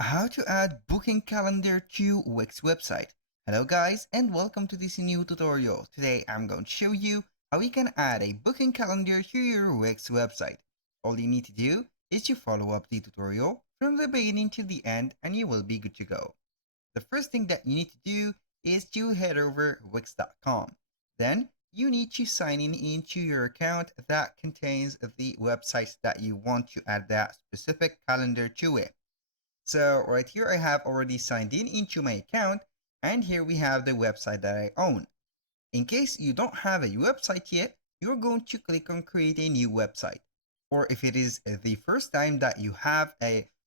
How to add booking calendar to Wix website. Hello guys and welcome to this new tutorial. Today I'm going to show you how you can add a booking calendar to your Wix website. All you need to do is to follow up the tutorial from the beginning to the end and you will be good to go. The first thing that you need to do is to head over wix.com. Then you need to sign in into your account that contains the websites that you want to add that specific calendar to it. So right here I have already signed in into my account and here we have the website that I own. In case you don't have a website yet, you're going to click on create a new website. Or if it is the first time that you have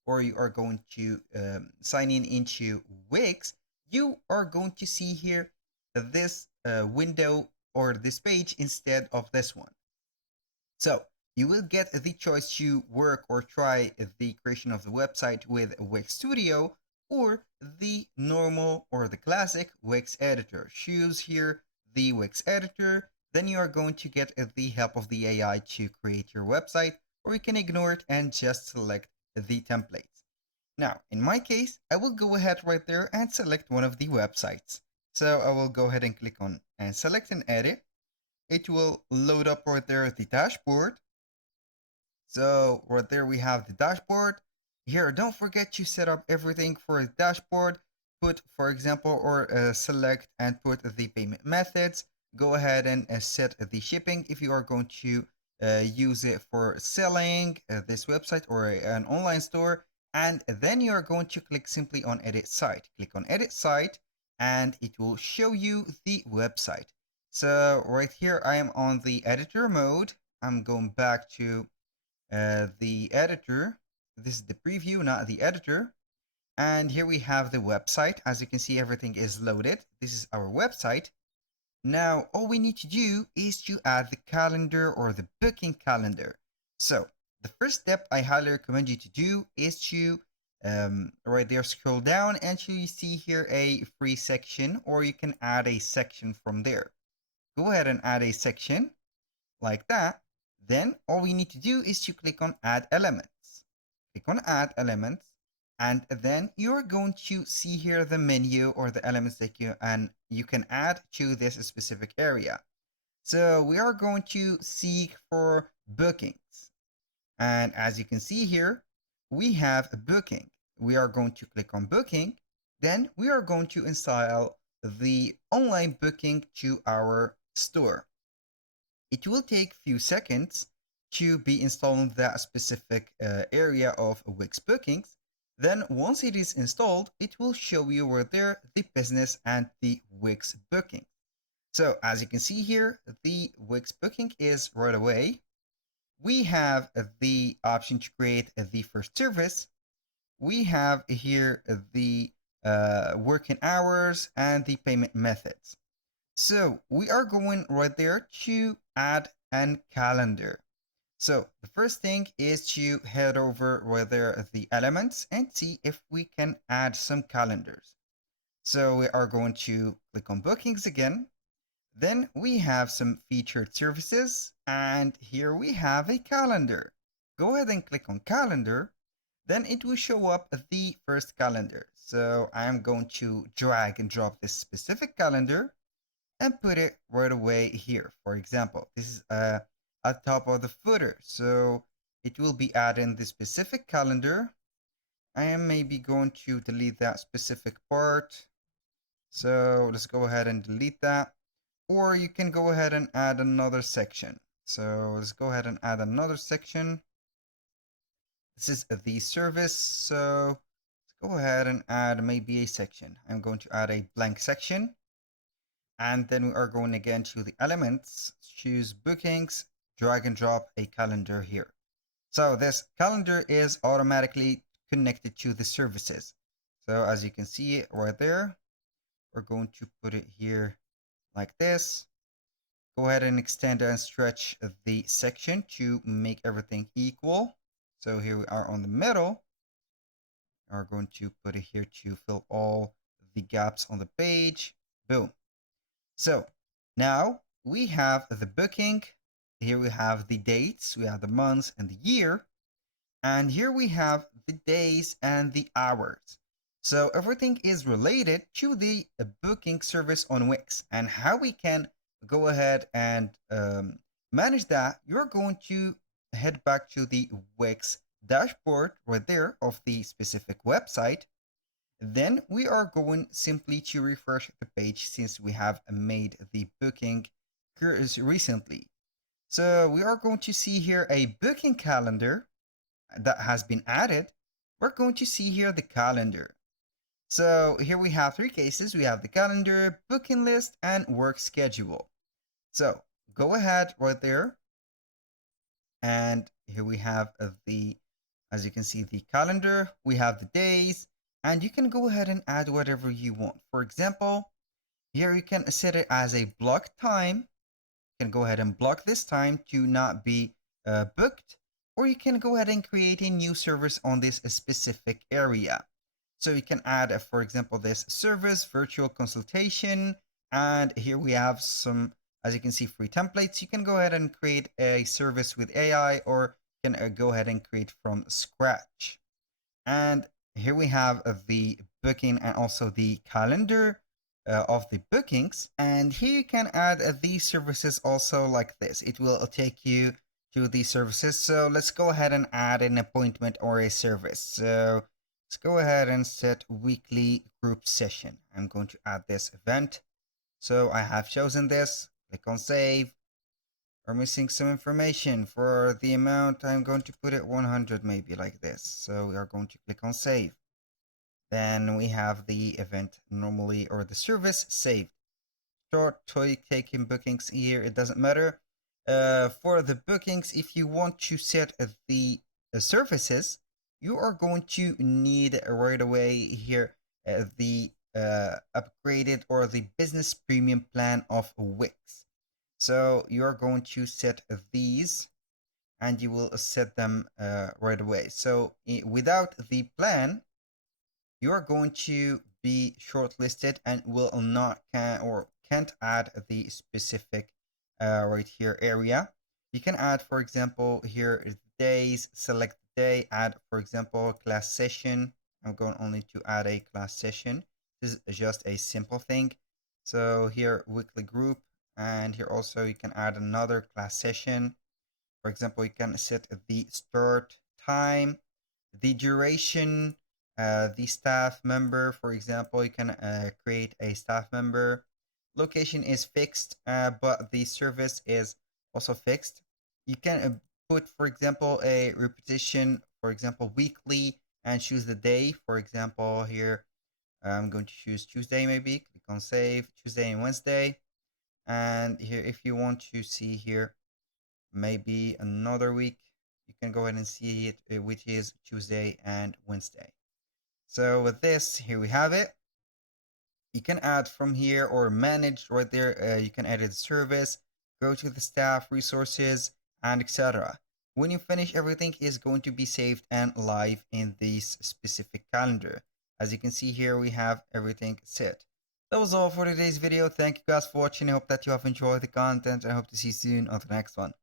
or you are going to sign in into Wix, you are going to see here this window or this page instead of this one. So you will get the choice to work or try the creation of the website with Wix Studio or the normal or the classic Wix editor. Choose here the Wix editor, then you are going to get the help of the AI to create your website, or you can ignore it and just select the templates. Now, in my case, I will go ahead right there and select one of the websites. So I will go ahead and click on and select and edit. It will load up right there the dashboard. So right there we have the dashboard. Here, don't forget to set up everything for a dashboard. Put, for example, or select and put the payment methods. Go ahead and set the shipping if you are going to use it for selling this website or an online store. And then you are going to click simply on edit site. Click on edit site and it will show you the website. So right here, I am on the editor mode. I'm going back to the editor. This is the preview, not the editor. And here we have the website. As you can see, everything is loaded. This is our website. Now, all we need to do is to add the calendar or the booking calendar. So the first step I highly recommend you to do is to right there scroll down and you see here a free section, or you can add a section from there. Go ahead and add a section like that. Then all we need to do is to click on add elements. Click on add elements and then you're going to see here the menu or the elements that you can add to this specific area. So we are going to seek for bookings. And as you can see here, we have a booking. We are going to click on booking. Then we are going to install the online booking to our store. It will take a few seconds to be installed that specific area of Wix bookings. Then once it is installed, it will show you right there the business and the Wix booking. So as you can see here, the Wix booking is right away. We have the option to create the first service. We have here the working hours and the payment methods. So we are going right there to add an calendar. So the first thing is to head over right there the elements and see if we can add some calendars. So we are going to click on bookings again. Then we have some featured services and here we have a calendar. Go ahead and click on calendar. Then it will show up the first calendar. So I'm going to drag and drop this specific calendar and put it right away here. For example, this is at top of the footer. So it will be adding the specific calendar. I am maybe going to delete that specific part. So let's go ahead and delete that. Or you can go ahead and add another section. So let's go ahead and add another section. This is the service. So let's go ahead and add maybe a section. I'm going to add a blank section. And then we are going again to the elements, choose bookings, drag and drop a calendar here. So this calendar is automatically connected to the services. So as you can see right there, we're going to put it here like this. Go ahead and extend and stretch the section to make everything equal. So here we are on the middle. We are going to put it here to fill all the gaps on the page. Boom. So now we have the booking. Here we have the dates, we have the months and the year. And here we have the days, and the hours. So everything is related to the booking service on Wix, and how we can go ahead and manage that. You're going to head back to the Wix dashboard right there of the specific website. Then we are going simply to refresh the page since we have made the booking recently. So we are going to see here a booking calendar that has been added. We're going to see here the calendar. So here we have three cases. We have the calendar, booking list, and work schedule. So go ahead right there. And here we have as you can see, the calendar. We have the days, and you can go ahead and add whatever you want. For example, here you can set it as a block time. You can go ahead and block this time to not be booked, or you can go ahead and create a new service on this specific area. So you can add, for example, this service, virtual consultation, and here we have some, as you can see, free templates. You can go ahead and create a service with AI, or you can go ahead and create from scratch. And here we have the booking and also the calendar of the bookings. And here you can add these services also like this. It will take you to these services. So let's go ahead and add an appointment or a service. So let's go ahead and set weekly group session. I'm going to add this event. So I have chosen this. Click on save. We're missing some information. For the amount, I'm going to put it 100, maybe like this. So we are going to click on save. Then we have the event normally, or the service saved. Start taking bookings here, it doesn't matter. For the bookings, if you want to set the services, you are going to need right away here the upgraded or the business premium plan of Wix. So you are going to set these, and you will set them right away. So without the plan, you are going to be shortlisted and will not can't add the specific right here area. You can add, for example, here days, select the day, add, for example, class session. I'm going only to add a class session. This is just a simple thing. So here, weekly group, and here also you can add another class session. For example, you can set the start time, the duration, the staff member. For example, you can create a staff member. Location is fixed, but the service is also fixed. You can put, for example, a repetition, for example, weekly, and choose the day. For example, here I'm going to choose Tuesday, maybe. Click on save, Tuesday and Wednesday. And here, if you want to see here, maybe another week, you can go ahead and see it, which is Tuesday and Wednesday. So with this, here we have it. You can add from here or manage right there. You can edit the service, go to the staff, resources, and etc. When you finish, everything is going to be saved and live in this specific calendar. As you can see here, we have everything set. That was all for today's video. Thank you guys for watching. I hope that you have enjoyed the content. I hope to see you soon on the next one.